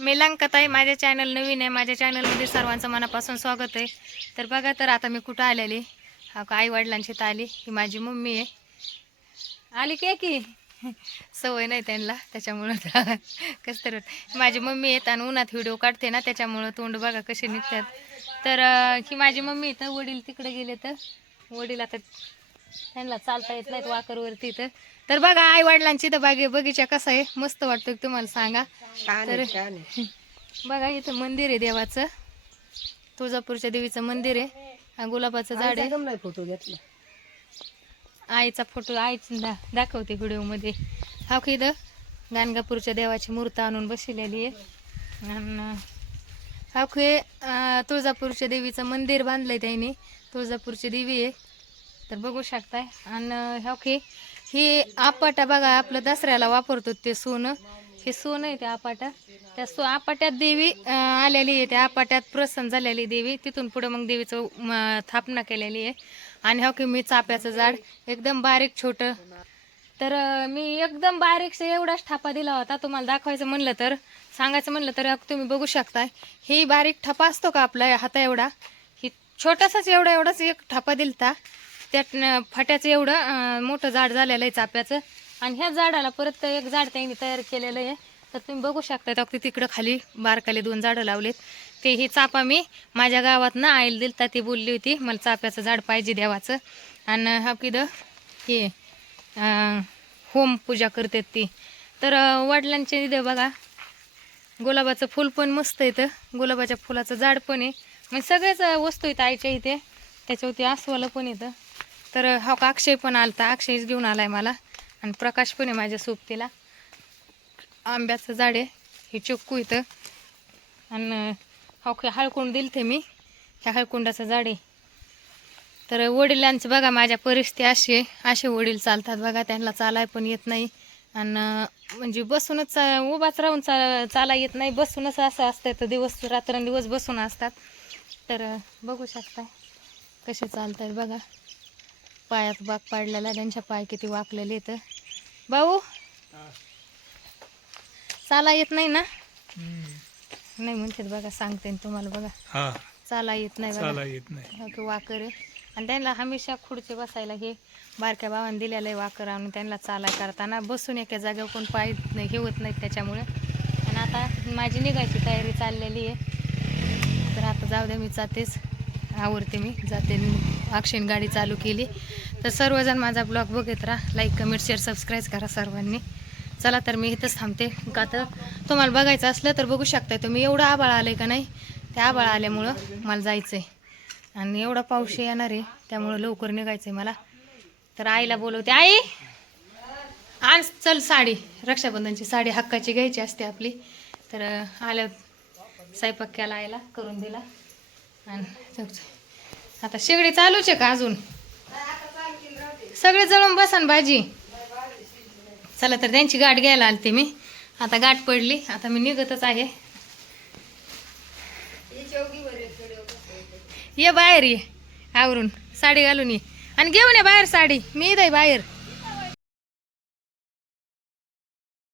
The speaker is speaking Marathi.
मी लंकाताई माझ्या चॅनल नवीन आहे. माझ्या चॅनलमध्ये सर्वांचं मनापासून स्वागत आहे. तर बघा तर आता मी कुठं आलेली? हा का आई वडिलांची तर आली. ही माझी मम्मी आहे. आली की की सवय नाही त्यांना त्याच्यामुळं कसं तर माझी मम्मी येत आणि उन्हात व्हिडिओ काढते ना त्याच्यामुळं तोंड बघा कसे निघतात. तर ही माझी मम्मी इथं. वडील तिकडे गेले तर. वडील आता त्यांना चालता येत नाहीत वाकरवरती तर तर बघा आई वडिलांची तर बागे बगीचा कसा आहे? मस्त वाटतो तुम्हाला सांगा? तर बघा इथं मंदिर आहे देवाचं. तुळजापूरच्या देवीचं मंदिर आहे. गुलाबाचं झाड आहे. फोटो घेतला. आईचा फोटो आईच दाखवते व्हिडिओमध्ये. हा की इथं? गाणगापूरच्या देवाची मूर्त आणून बसलेली आहे. आणि हा अं, तुळजापूरच्या देवीचं मंदिर बांधलंय त्यांनी. तुळजापूरची देवी आहे. तर बघू शकताय. आणि ओके. हे ही आपाटा बघा आपलं दसऱ्याला वापरतो ते सोनं. हे सोनं आहे ते आपाटा. त्या सो आपाट्यात देवी आलेली आहे. त्या आपाट्यात प्रसन्न झालेली देवी. तिथून पुढे मग देवीचं म, स्थापना केलेली आहे. आणि ओके मी चाप्याचं झाड एकदम बारीक छोटं. तर मी एकदम बारीकसे एवढाच ठपा दिला होता. तुम्हाला दाखवायचं म्हणलं तर सांगायचं म्हणलं तर तुम्ही बघू शकताय. ही बारीक ठपा असतो का आपला हाता एवढा ही छोटासाच एवढा एवढाच एक ठपा दिलता. त्यात फाट्याचं एवढं मोठं झाड झालेलं आहे चाप्याचं. आणि ह्या झाडाला परत एक झाड त्यांनी तयार केलेलं आहे. तर तुम्ही बघू शकता अगदी तिकडं खाली बारकाले दोन झाडं लावलेत. ते ही चापा मी माझ्या गावात ना आईल दिलता ती बोलली होती मला चाप्याचं झाड पाहिजे देवाचं. आणि हा हे होम पूजा करतात ती. तर वडिलांच्या वडिलांचे इथे बघा गुलाबाचं फुल पण मस्त येतं गुलाबाच्या फुलाचं झाड पण आहे. म्हणजे सगळेच वस्तू आहेत आईच्या इथे. त्याच्यावरती आसवालं पण येतं तर अं, हा का अक्षय पण आलता. अक्षयच घेऊन आलाय मला. आणि प्रकाश पण आहे माझ्या सोबतीला. आंब्याचं झाड आहे. हे चिक्कू इथं. आणि हा खे हळकुंड दिलते मी. ह्या हळकुंडाचं झाड आहे. तर वडिलांचं बघा माझ्या परिस्थिती अशी आहे. असे वडील चालतात बघा त्यांना चालाय पण येत नाही. आणि म्हणजे बसूनच चा- उभाच राहून चा चाला येत नाही. बसूनच असं असतं तर दिवस रात्रंदिवस बसून असतात. तर बघू शकता कसे चालतात बघा. पायात बाग पाडलेला त्यांच्या पाय किती वाकलेले तर भाऊ चाला येत नाही ना? नाही म्हणतात बघा सांगते तुम्हाला बघा. चाला येत नाही बघा. येत नाही. वाकर आहे. आणि त्यांना हमेशा खुर्ची बसायला हे बारक्या भावाने दिलेलं आहे वाकर आणि त्यांना चाला करताना बसून एका जागेवर कोण पाय नाही हे होत नाहीत त्याच्यामुळे. आणि आता माझी निघायची तयारी चाललेली आहे. तर आता जाऊ द्या मी जातेच. आवडते मी. जाते. अक्षयन गाडी चालू केली. तर सर्वजण माझा ब्लॉग बघत राहा. लाईक कमेंट शेअर सबस्क्राईब करा सर्वांनी. चला तर मी इथंच थांबते. का तर तुम्हाला बघायचं असलं तर बघू शकताय तुम्ही. एवढं आबाळ आलं आहे का नाही? त्या आबाळ आल्यामुळं मला जायचं आहे आणि एवढा पाऊस येणार आहे त्यामुळं लवकर निघायचं आहे मला. तर आईला बोलवते आई आण चल साडी. रक्षाबंधनची साडी हक्काची घ्यायची असते आपली. तर आलं आल्या स्वयंपाक केला आईला करून दिला. आणि आता शेगडी चालूच आहे का अजून? सगळे जळून बसन भाजी. चला तर त्यांची गाठ घ्यायला आलते मी. आता गाठ पडली. आता मी निघतच आहे. ये बाहेर ये. आवरून साडी घालून ये. आणि घेऊन ये बाहेर साडी. मी इथे बाहेर.